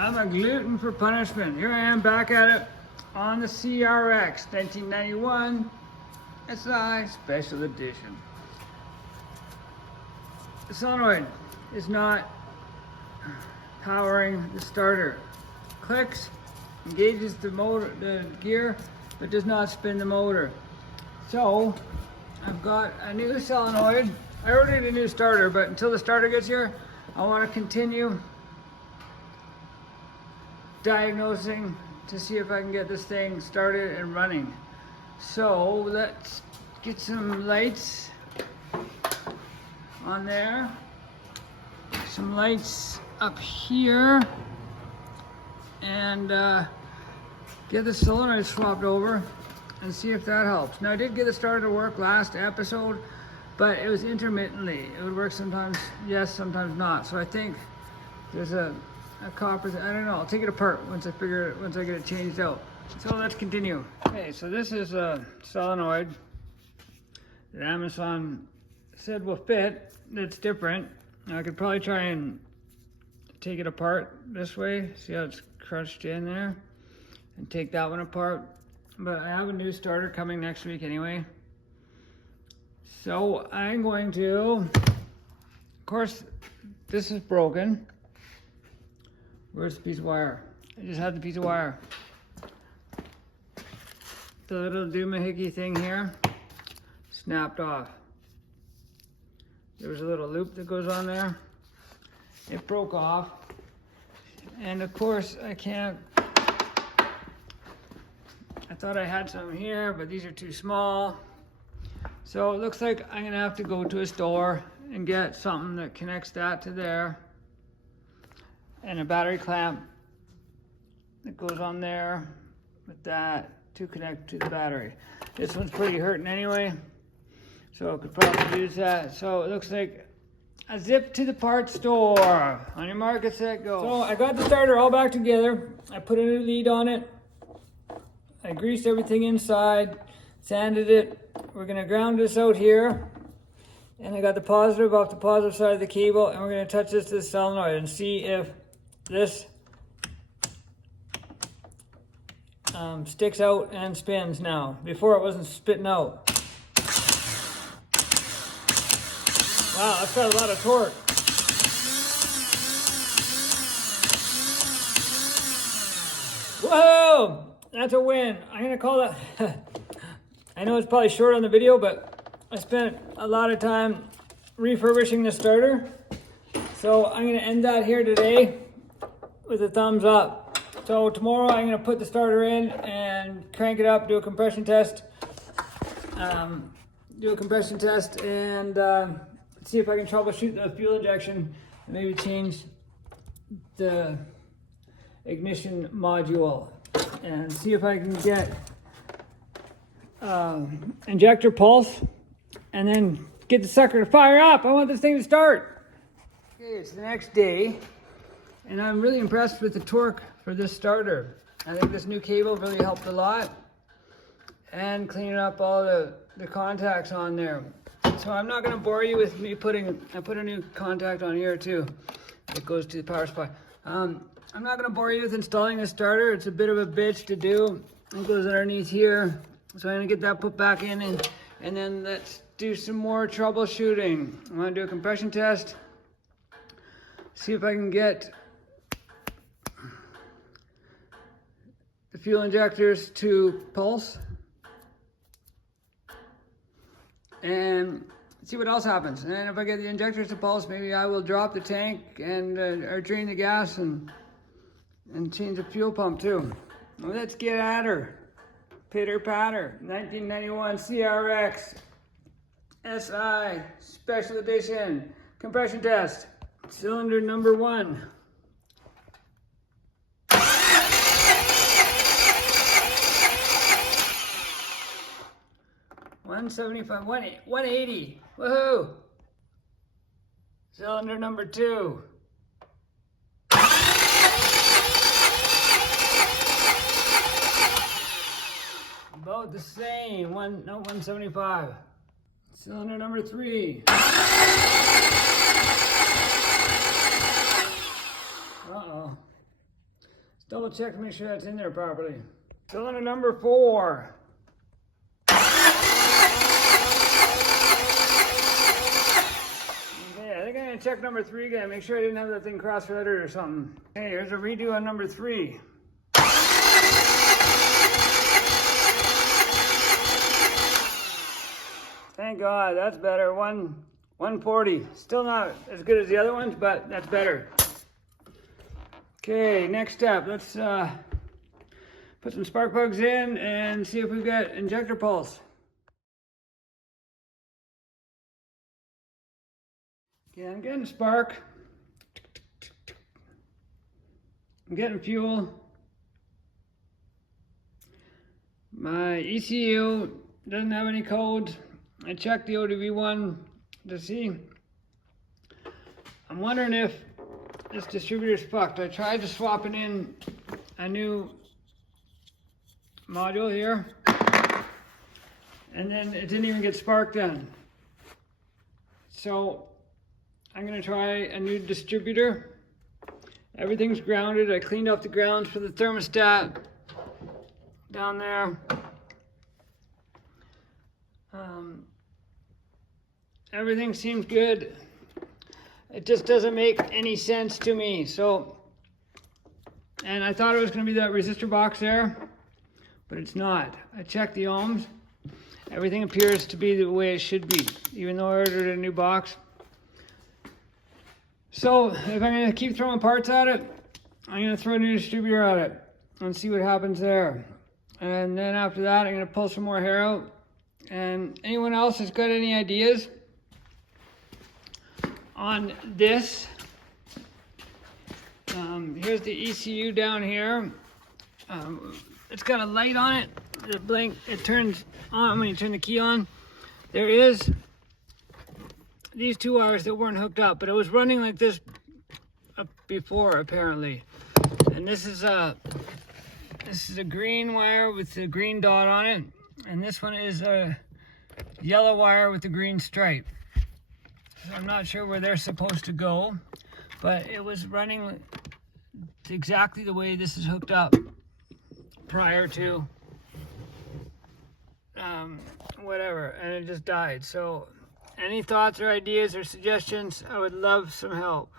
I'm a glutton for punishment. Here I am back at it on the CRX 1991 SI Special Edition. The solenoid is not powering the starter. Clicks, engages the motor, the gear, but does not spin the motor. So I've got a new solenoid. I already need a new starter, but until the starter gets here, I want to continue diagnosing to see if I can get this thing started and running. So let's get some lights on there, some lights up here, and get the solenoid swapped over and see if that helps. Now I did get the starter to work last episode, but it was intermittently. It would work sometimes yes, sometimes not. So I think there's a copper, I don't know, I'll take it apart once I get it changed out. So let's continue. Okay, so this is a solenoid that Amazon said will fit. It's different. Now I could probably try and take it apart this way, see how it's crushed in there, and take that one apart. But I have a new starter coming next week anyway. So I'm going to, of course, this is broken. Where's the piece of wire? I just had the piece of wire. The little doohickey thing here snapped off. There was a little loop that goes on there. It broke off. And of course I thought I had some here, but these are too small. So it looks like I'm gonna have to go to a store and get something that connects that to there, and a battery clamp that goes on there with that to connect to the battery. This one's pretty hurting anyway, so I could probably use that. So it looks like a zip to the parts store. On your mark, get set, go. So I got the starter all back together. I put a new lead on it. I greased everything inside, sanded it. We're gonna ground this out here. And I got the positive off the positive side of the cable, and we're gonna touch this to the solenoid and see if this sticks out and spins now. Before it wasn't spitting out. Wow, that's got a lot of torque. Whoa, that's a win. I'm gonna call that, I know it's probably short on the video, but I spent a lot of time refurbishing the starter. So I'm gonna end that here today with a thumbs up. So tomorrow I'm gonna put the starter in and crank it up, do a compression test. And see if I can troubleshoot the fuel injection and maybe change the ignition module and see if I can get injector pulse and then get the sucker to fire up. I want this thing to start. Okay, it's the next day and I'm really impressed with the torque for this starter. I think this new cable really helped a lot, and cleaning up all the contacts on there. So I'm not going to bore you with me I put a new contact on here too. It goes to the power supply. I'm not going to bore you with installing the starter. It's a bit of a bitch to do. It goes underneath here. So I'm going to get that put back in and then let's do some more troubleshooting. I'm going to do a compression test. See if I can get the fuel injectors to pulse. And see what else happens. And if I get the injectors to pulse, maybe I will drop the tank and or drain the gas and change the fuel pump too. Well, let's get at her. Pitter patter. 1991 CRX SI Special Edition compression test. Cylinder number 1. $175, 180. Woohoo! Cylinder number 2. About the same. 175. Cylinder number 3. Uh-oh. double check to make sure that's in there properly. Cylinder number 4. Okay, I think I'm gonna check number 3 again, make sure I didn't have that thing cross-threaded or something. Okay, here's a redo on number 3. Thank God, that's better. 140. Still not as good as the other ones, but that's better. Okay, next step. Let's put some spark plugs in and see if we've got injector pulse. Okay, I'm getting spark. I'm getting fuel. My ECU doesn't have any codes. I checked the ODV one to see. I'm wondering if this distributor's fucked. I tried to swap it in a new module here, and then it didn't even get sparked then. So I'm gonna try a new distributor. Everything's grounded. I cleaned up the grounds for the thermostat down there. Everything seems good. It just doesn't make any sense to me. So, and I thought it was going to be that resistor box there, but it's not. I checked the ohms. Everything appears to be the way it should be, even though I ordered a new box. So if I'm going to keep throwing parts at it, I'm going to throw a new distributor at it and see what happens there. And then after that, I'm going to pull some more hair out. And anyone else has got any ideas on this? Here's the ECU down here. It's got a light on it. It turns on when you turn the key on. There is these 2 wires that weren't hooked up, but it was running like this up before apparently. And this is a green wire with the green dot on it, and this one is a yellow wire with the green stripe. So I'm not sure where they're supposed to go, but it was running exactly the way this is hooked up prior to whatever, and it just died. So any thoughts or ideas or suggestions, I would love some help.